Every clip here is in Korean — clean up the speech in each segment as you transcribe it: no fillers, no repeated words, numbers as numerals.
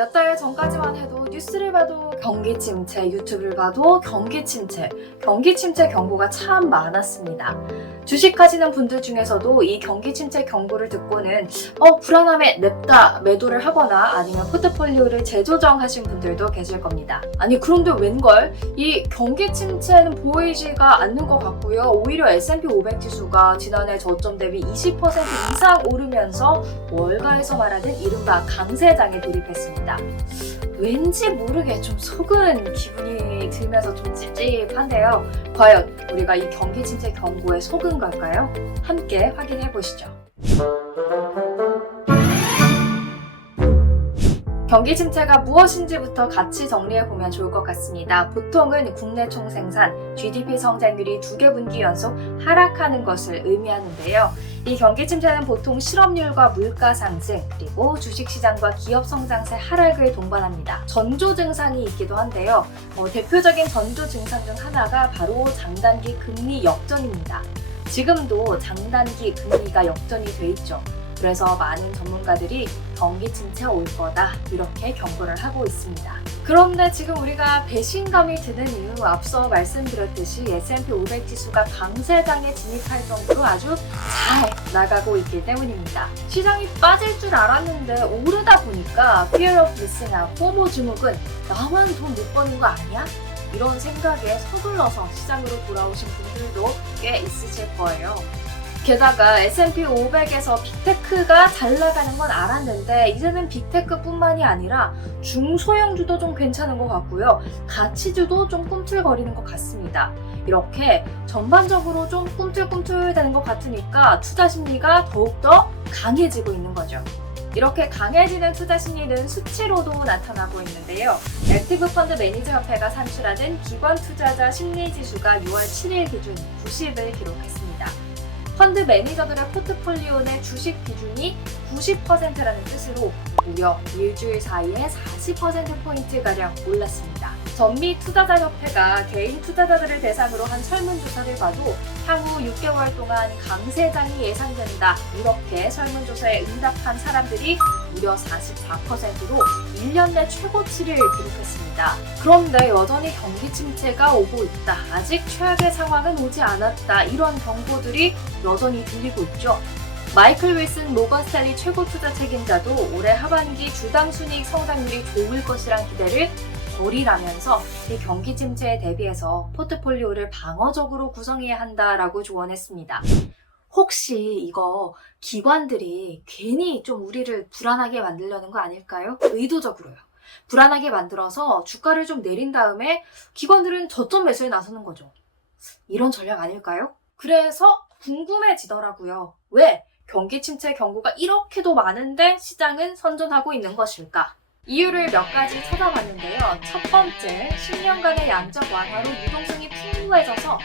몇 달 전까지만 해도 뉴스를 봐도 경기 침체, 유튜브를 봐도 경기 침체 경고가 참 많았습니다. 주식하시는 분들 중에서도 이 경기 침체 경고를 듣고는 불안함에 냅다 매도를 하거나 아니면 포트폴리오를 재조정하신 분들도 계실 겁니다. 아니 그런데 웬걸? 이 경기 침체는 보이지가 않는 것 같고요. 오히려 S&P 500 지수가 지난해 저점 대비 20% 이상 오르면서 월가에서 말하는 이른바 강세장에 돌입했습니다. 왠지 모르게 좀 속은 기분이 들면서 좀 찝찝한데요. 과연 우리가 이 경기 침체 경고에 속은 걸까요? 함께 확인해 보시죠. 경기 침체가 무엇인지부터 같이 정리해보면 좋을 것 같습니다. 보통은 국내 총생산, GDP 성장률이 2개 분기 연속 하락하는 것을 의미하는데요. 이 경기 침체는 보통 실업률과 물가 상승, 그리고 주식시장과 기업 성장세 하락을 동반합니다. 전조 증상이 있기도 한데요. 대표적인 전조 증상 중 하나가 바로 장단기 금리 역전입니다. 지금도 장단기 금리가 역전이 돼 있죠. 그래서 많은 전문가들이 경기 침체 올 거다 이렇게 경고를 하고 있습니다. 그런데 지금 우리가 배신감이 드는 이유 앞서 말씀드렸듯이 S&P 500 지수가 강세장에 진입할 정도로 아주 잘 나가고 있기 때문입니다. 시장이 빠질 줄 알았는데 오르다 보니까 Fear of Missing Out, 포모 증후군, 나만 돈 못 버는 거 아니야? 이런 생각에 서둘러서 시장으로 돌아오신 분들도 꽤 있으실 거예요. 게다가 S&P 500에서 빅테크가 잘 나가는 건 알았는데 이제는 빅테크뿐만이 아니라 중소형주도 좀 괜찮은 것 같고요. 가치주도 좀 꿈틀거리는 것 같습니다. 이렇게 전반적으로 좀 꿈틀꿈틀대는 것 같으니까 투자 심리가 더욱더 강해지고 있는 거죠. 이렇게 강해지는 투자 심리는 수치로도 나타나고 있는데요. 액티브 펀드 매니저 협회가 산출하는 기관 투자자 심리 지수가 6월 7일 기준 90을 기록했습니다. 펀드 매니저들의 포트폴리오 내 주식 비중이 90%라는 뜻으로 무려 일주일 사이에 40%포인트가량 올랐습니다. 전미 투자자협회가 개인 투자자들을 대상으로 한 설문조사를 봐도 향후 6개월 동안 강세장이 예상된다. 이렇게 설문조사에 응답한 사람들이 무려 44%로 1년 내 최고치를 기록했습니다. 그런데 여전히 경기 침체가 오고 있다. 아직 최악의 상황은 오지 않았다. 이런 경고들이 여전히 들리고 있죠. 마이클 윌슨 모건 스탠리 최고 투자 책임자도 올해 하반기 주당 순이익 성장률이 좋을 것이란 기대를 버리라면서 이 경기 침체에 대비해서 포트폴리오를 방어적으로 구성해야 한다라고 조언했습니다. 혹시 이거 기관들이 괜히 좀 우리를 불안하게 만들려는 거 아닐까요? 의도적으로요. 불안하게 만들어서 주가를 좀 내린 다음에 기관들은 저점 매수에 나서는 거죠. 이런 전략 아닐까요? 그래서 궁금해지더라고요. 왜 경기 침체 경고가 이렇게도 많은데 시장은 선전하고 있는 것일까? 이유를 몇 가지 찾아봤는데요. 첫 번째, 10년간의 양적 완화로 유동성이 풍부해져서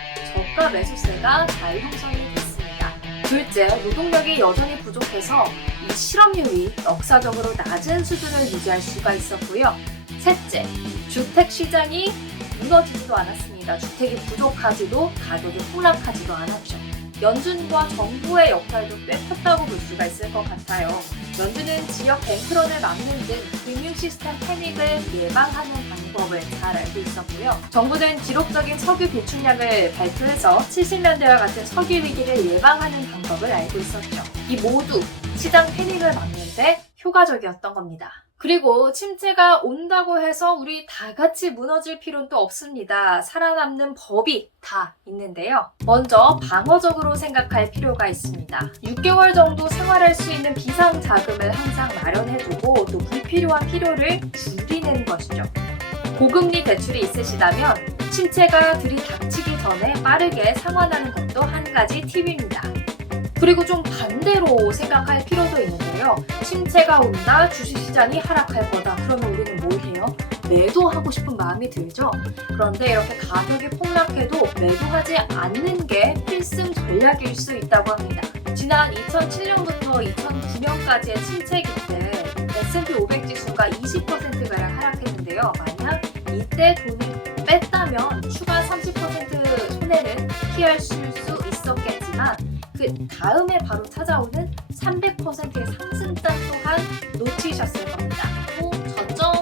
저가 매수세가 잘 형성이 됐습니다. 둘째, 노동력이 여전히 부족해서 이 실업률이 역사적으로 낮은 수준을 유지할 수가 있었고요. 셋째, 주택 시장이 무너지지도 않았습니다. 주택이 부족하지도 가격이 폭락하지도 않았죠. 연준과 정부의 역할도 꽤 컸다고 볼 수가 있을 것 같아요. 연준은 지역 뱅크런을 막는 등 금융 시스템 패닉을 예방하는 방법을 잘 알고 있었고요. 정부는 기록적인 석유 비축량을 발표해서 70년대와 같은 석유 위기를 예방하는 방법을 알고 있었죠. 이 모두 시장 패닉을 막는 데 효과적이었던 겁니다. 그리고 침체가 온다고 해서 우리 다 같이 무너질 필요는 또 없습니다. 살아남는 법이 다 있는데요. 먼저 방어적으로 생각할 필요가 있습니다. 6개월 정도 생활할 수 있는 비상 자금을 항상 마련해두고 또 불필요한 필요를 줄이는 것이죠. 고금리 대출이 있으시다면 침체가 들이닥치기 전에 빠르게 상환하는 것도 한 가지 팁입니다. 그리고 좀 반대로 생각할 필요도 있는데요. 침체가 온다, 주식시장이 하락할 거다. 그러면 우리는 뭘 해요? 매도하고 싶은 마음이 들죠? 그런데 이렇게 가격이 폭락해도 매도하지 않는 게 필승 전략일 수 있다고 합니다. 지난 2007년부터 2009년까지의 침체기 때 S&P 500 지수가 20%가량 하락했는데요. 만약 이때 돈을 뺐다면 추가 30% 손해는 피할 수 있었겠지만 그 다음에 바로 찾아오는 300%의 상승장 또한 놓치셨을 겁니다. 또 저점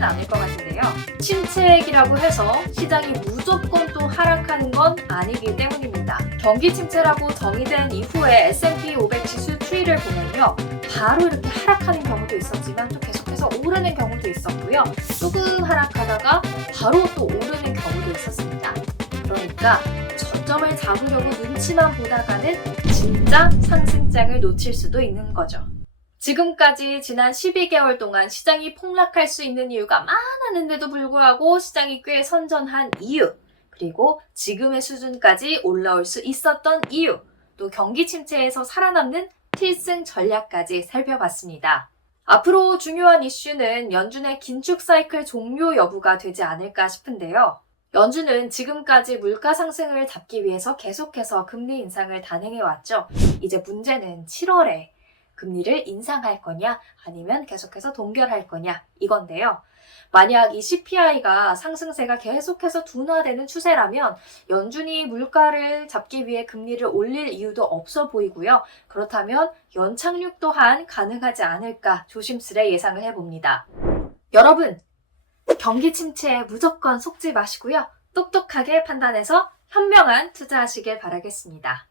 쉽진 않을 것 같은데요. 침체기라고 해서 시장이 무조건 또 하락하는 건 아니기 때문입니다. 경기 침체라고 정의된 이후에 S&P 500 지수 추이를 보면요. 바로 이렇게 하락하는 경우도 있었지만 또 계속해서 오르는 경우도 있었고요. 조금 하락하다가 바로 또 오르는 경우도 있었습니다. 그러니까 저점을 잡으려고 눈치만 보다가는 진짜 상승장을 놓칠 수도 있는 거죠. 지금까지 지난 12개월 동안 시장이 폭락할 수 있는 이유가 많았는데도 불구하고 시장이 꽤 선전한 이유, 그리고 지금의 수준까지 올라올 수 있었던 이유, 또 경기 침체에서 살아남는 필승 전략까지 살펴봤습니다. 앞으로 중요한 이슈는 연준의 긴축 사이클 종료 여부가 되지 않을까 싶은데요. 연준은 지금까지 물가 상승을 잡기 위해서 계속해서 금리 인상을 단행해왔죠. 이제 문제는 7월에 금리를 인상할 거냐 아니면 계속해서 동결할 거냐 이건데요. 만약 이 CPI가 상승세가 계속해서 둔화되는 추세라면 연준이 물가를 잡기 위해 금리를 올릴 이유도 없어 보이고요. 그렇다면 연착륙 또한 가능하지 않을까 조심스레 예상을 해봅니다. 여러분, 경기 침체에 무조건 속지 마시고요. 똑똑하게 판단해서 현명한 투자하시길 바라겠습니다.